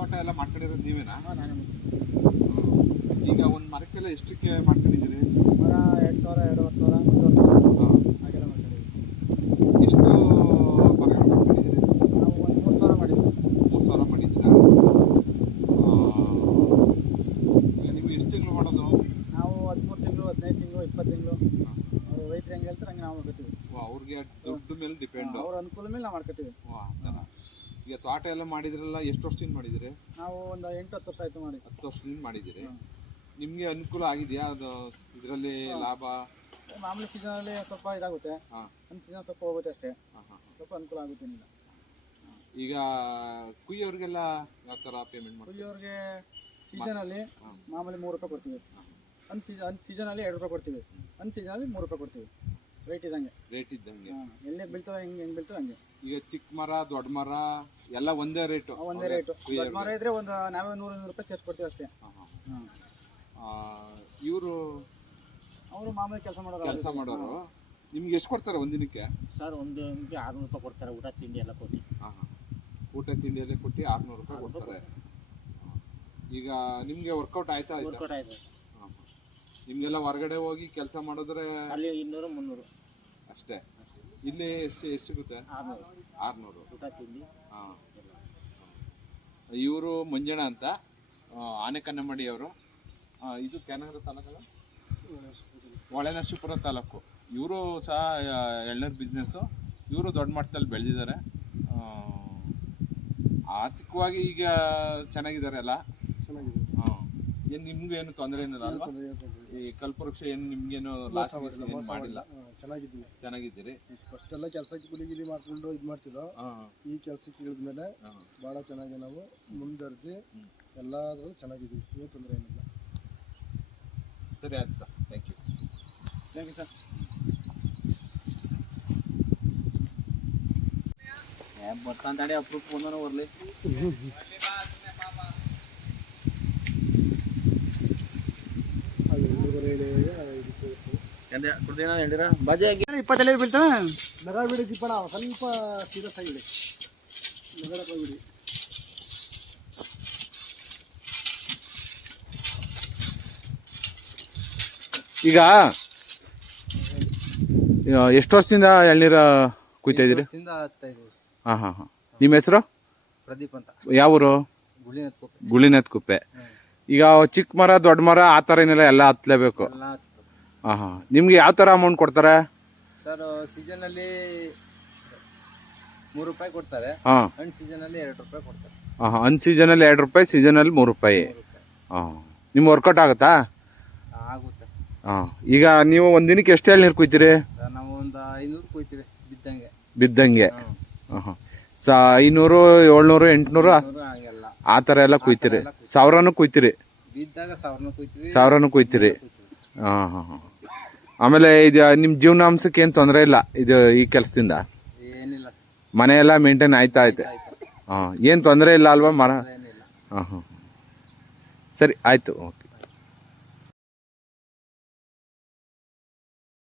ತೋಟ ಎಲ್ಲ ಮಾಡ್ಕೊಂಡಿರೋದು ನೀವೇನಾ? ಈಗ ಒಂದು ಮರಕ್ಕೆಲ್ಲ ಎಷ್ಟಕ್ಕೆ ಮಾಡ್ಕೊಂಡಿದ್ದೀರಿ? ಮರ ಎರಡು ಸಾವಿರ ಎರಡು ಸಾವಿರ ಒಂದು ವರ್ಷ ಹಾಗೆಲ್ಲ ಮಾಡ್ಕೊಂಡಿದ್ದೀವಿ. ಎಷ್ಟು ಬರಗಾಲ ಮಾಡ್ಕೊಂಡಿದ್ದೀರಿ? ನಾವು ಒಂದು ಮೂರು ಸಾವಿರ ಮಾಡಿದ್ದೀವಿ. ಮೂರು ಸಾವಿರ ಮಾಡಿದ್ದೀರಾ? ನೀವು ಎಷ್ಟು ತಿಂಗಳು ಮಾಡೋದು? ನಾವು ಹದಿಮೂರು ತಿಂಗಳು ಹದಿನೈದು ತಿಂಗಳು ಇಪ್ಪತ್ತು ತಿಂಗಳು. ಅವರು ರೈತರು ಹೆಂಗೆ ಹೇಳ್ತಾರೆ ಹಂಗೆ ನಾವು ಮಾಡ್ಕೊತೀವಿ. ಅವ್ರಿಗೆ ದುಡ್ಡು ಮೇಲೆ ಡಿಪೆಂಡ್ ಅವ್ರ ಅನುಕೂಲ ಮೇಲೆ ನಾವು ಮಾಡ್ಕೊತೀವಿ. ಈಗ ತೋಟ ಎಲ್ಲ ಮಾಡಿದ್ರಲ್ಲ ಎಷ್ಟು ವರ್ಷದಿಂದ ಮಾಡಿದಿರಿ ನಾವು ಒಂದು ಎಂಟು ಹತ್ತು ವರ್ಷ ಆಯ್ತು ಮಾಡಿ ಹತ್ತು ವರ್ಷದಿಂದ ಮಾಡಿದಿರಿ. ನಿಮಗೆ ಅನುಕೂಲ ಆಗಿದೆಯಾ? ಅದು ಇದರಲ್ಲಿ ಲಾಭ? ಮಾಮೂಲಿ ಸೀಸನಲ್ಲಿ ಸ್ವಲ್ಪ ಇದಾಗುತ್ತೆ. ಹಾಂ. ಒಂದು ಸೀಸನ್ ಸ್ವಲ್ಪ ಹೋಗುತ್ತೆ ಅಷ್ಟೇ. ಹಾಂ ಹಾಂ ಸ್ವಲ್ಪ ಅನುಕೂಲ ಆಗುತ್ತೆ ನಿಮ್ಗೆ ಈಗ ಕುಯ್ಯೋರಿಗೆಲ್ಲ ಯಾವ ಥರ ಪೇಮೆಂಟ್ ಮಾಡ್ತೀವಿ ಕುಯ್ಯೋರಿಗೆ ಸೀಸನಲ್ಲಿ. ಮಾಮೂಲಿ ಮೂರು ರೂಪಾಯಿ ಕೊಡ್ತೀವಿ. ಒಂದು ಸೀಸನ್ ಒಂದು ಸೀಸನಲ್ಲಿ ಎರಡು ರೂಪಾಯಿ ಕೊಡ್ತೀವಿ. ಒಂದು ಸೀಸನಲ್ಲಿ ಮೂರು ರೂಪಾಯಿ ಕೊಡ್ತೀವಿ. ರೇಟ್ ಇದ್ದಂಗೆ. ರೇಟ್ ಇದ್ದಂಗೆ. ಹಾಂ ಎಲ್ಲಿ ಬೀಳ್ತವೆ ಹೆಂಗೆ ಹೆಂಗೆ ಬೀಳ್ತವೆ ಹಂಗೆ. ಈಗ ಚಿಕ್ಕ ಮರ ದೊಡ್ಡ ಮರ ಎಲ್ಲ ಒಂದೇ ರೇಟು ಒಂದೇ ರೇಟು ದೊಡ್ಡ ಮರ ಇದ್ರೆ ಒಂದು ನಾವೇ ನೂರು ನೂರು ರೂಪಾಯಿ ಸೇರಿಸ್ಕೊಡ್ತೀವಿ ಅಷ್ಟೇ. ಹಾಂ ಇವರು ಅವರು ಮಾಮೂಲಿ ಕೆಲಸ ಮಾಡೋರು ಕೆಲಸ ಮಾಡೋರು. ನಿಮ್ಗೆ ಎಷ್ಟು ಕೊಡ್ತಾರೆ ಒಂದಿನಕ್ಕೆ ಸರ್ ಒಂದು ನಿಮಗೆ ಆರುನೂರು ರೂಪಾಯಿ ಕೊಡ್ತಾರೆ ಊಟ ತಿಂಡಿ ಎಲ್ಲ ಕೊಟ್ಟು ಹಾಂ ಹಾಂ. ಊಟ ತಿಂಡಿ ಎಲ್ಲ ಕೊಟ್ಟು ಆರುನೂರು ರೂಪಾಯಿ ಕೊಡ್ತಾರೆ. ಹಾಂ. ಈಗ ನಿಮಗೆ ವರ್ಕೌಟ್ ಆಯ್ತಾ ಆಯ್ತಾ? ವರ್ಕೌಟ್ ಆಯ್ತು. ನಿಮಗೆಲ್ಲ ಹೊರಗಡೆ ಹೋಗಿ ಕೆಲಸ ಮಾಡಿದ್ರೆ ಅಲ್ಲಿ ಇನ್ನೂರು ಮುನ್ನೂರು. ಅಷ್ಟೇ? ಇಲ್ಲಿ ಎಷ್ಟು ಎಷ್ಟು ಸಿಗುತ್ತೆ? ಆರುನೂರು. ಹಾಂ. ಇವರು ಮಂಜಣ್ಣ ಅಂತ ಆನೆಕನ್ನಮಡಿ ಅವರು. ಇದು ಕೆನಗರ ತಾಲೂಕಲ್ಲ ಹೊಳೆನರಸೀಪುರ ತಾಲೂಕು. ಇವರು ಸಹ ಎಳ್ನೀರು ಬಿಸ್ನೆಸ್ಸು ಇವರು ದೊಡ್ಡ ಮಟ್ಟದಲ್ಲಿ ಬೆಳೆದಿದ್ದಾರೆ. ಆರ್ಥಿಕವಾಗಿ ಈಗ ಚೆನ್ನಾಗಿದ್ದಾರೆ ಅಲ್ಲ? ಚೆನ್ನಾಗಿದೆ. ಏನು ನಿಮ್ಗೆ ಏನು ತೊಂದರೆ ಏನಿಲ್ಲ ಅಲ್ವಾ? ಈ ಕಲ್ಪವೃಕ್ಷ ಏನು ನಿಮ್ಗೇನು ಲಾಸ್ ಏನು ಮಾಡಿಲ್ಲ? ಚೆನ್ನಾಗಿದ್ದೀನಿ ಚೆನ್ನಾಗಿದ್ದೀರಿ? ಫಸ್ಟ್ ಎಲ್ಲ ಕೆಲಸಕ್ಕೆ ಗುಲಿ ಗಿಲಿ ಮಾಡ್ಕೊಂಡು ಇದು ಮಾಡ್ತಿದ್ದೋ ಈ ಕೆಲಸಕ್ಕೆ ಇಳಿದ್ಮೇಲೆ ಬಹಳ ಭಾಳ ಚೆನ್ನಾಗಿ ನಾವು ಮುಂದುವರೆದು ಎಲ್ಲಾದರೂ ಚೆನ್ನಾಗಿದ್ದೀವಿ ಏನು ತೊಂದರೆ ಏನಿಲ್ಲ. ಸರಿ ಆಯ್ತು sir thank you thank you sir ಬರ್ತಾಂತಾಡಿ ಅಪ್ರೂಪ್ ಒಂದನೂ ಬರ್ಲಿ. ಬೀಳ್ತವೆ ನಗರ ಬಿಡಿ ಸ್ವಲ್ಪ ಸೀರಿಯಸ್ ಆಗಿದೆ ನಗರ ಬಿಡಿ ಈಗ ಎಷ್ಟು ವರ್ಷದಿಂದ ಎಳ್ನೀರ ಕುಯ್ತಾ ಇದ್ದೀರಿ ಆಗ್ತಾ ಇದೆ ಹಾಂ ಹಾಂ ಹಾಂ. ನಿಮ್ಮ ಹೆಸರು? ಪ್ರದೀಪ್ ಅಂತ. ಯಾವ ಊರು ಗುಳಿನತ್ ಕುಪ್ಪೆ ಈಗ ಚಿಕ್ಕ ಮರ ದೊಡ್ಡ ಮರ ಆ ಥರ ಏನೆಲ್ಲ ಎಲ್ಲ ಹತ್ತಲೇಬೇಕು ಎಲ್ಲ ಹಾಂ ಹಾಂ ನಿಮ್ಗೆ ಯಾವ ಥರ ಅಮೌಂಟ್ ಕೊಡ್ತಾರೆ? ಸರ್ ಸೀಸನಲ್ಲಿ ಮೂರು ರೂಪಾಯಿ ಕೊಡ್ತಾರೆ. ಹಾಂ. ಹಣ್ಣು ಸೀಸನಲ್ಲಿ ಎರಡು ರೂಪಾಯಿ ಕೊಡ್ತಾರೆ. ಹಾಂ ಹಾಂ ಅನ್ ಸೀಸನಲ್ಲಿ ಎರಡು ರೂಪಾಯಿ ಸೀಸನಲ್ಲಿ ಮೂರು ರೂಪಾಯಿ. ಮೂರು ರೂಪಾಯಿ. ಹಾಂ ನಿಮ್ಮ ವರ್ಕೌಟ್ ಆಗುತ್ತಾ? ಆಗುತ್ತೆ. ಹಾಂ ಈಗ ನೀವು ಒಂದು ದಿನಕ್ಕೆ ಎಷ್ಟು ಎಳ್ನೀರು ಕುಯ್ತೀರಿ? ಸರ್ ನಾವು ಒಂದು ಐನೂರು ಕೊಯ್ತೀವಿ ಬಿದ್ದಂಗೆ. ಬಿದ್ದಂಗೆ. ಹಾಂ ಹಾಂ ಸ ಐನೂರು ಏಳ್ನೂರು ಎಂಟುನೂರು ನೂರು ಆ ಥರ ಎಲ್ಲ ಕುಯ್ತಿರಿ. ಸಾವಿರನೂ ಕುಯ್ತಿರಿ. ಬಿದ್ದಾಗ ಕುಯ್ತಿರಿ ಕೊಯ್ತೀವಿ. ಸಾವಿರನೂ ಕುಯ್ತೀರಿ. ಕೊಯ್ತೀವಿ. ಹಾಂ ಹಾಂ ಹಾಂ. ಆಮೇಲೆ ಇದು ನಿಮ್ಮ ಜೀವನಾಂಶಕ್ಕೆ ಏನು ತೊಂದರೆ ಇಲ್ಲ ಇದು ಈ ಕೆಲಸದಿಂದ? ಏನಿಲ್ಲ ಮನೆ ಎಲ್ಲ ಮೇಂಟೈನ್ ಆಯ್ತಾ ಐತೆ ಆಯ್ತು ಹಾಂ ಏನು ತೊಂದರೆ ಇಲ್ಲ ಅಲ್ವಾ ಮರ? ಹಾಂ ಹಾಂ. ಸರಿ ಆಯಿತು ಓಕೆ.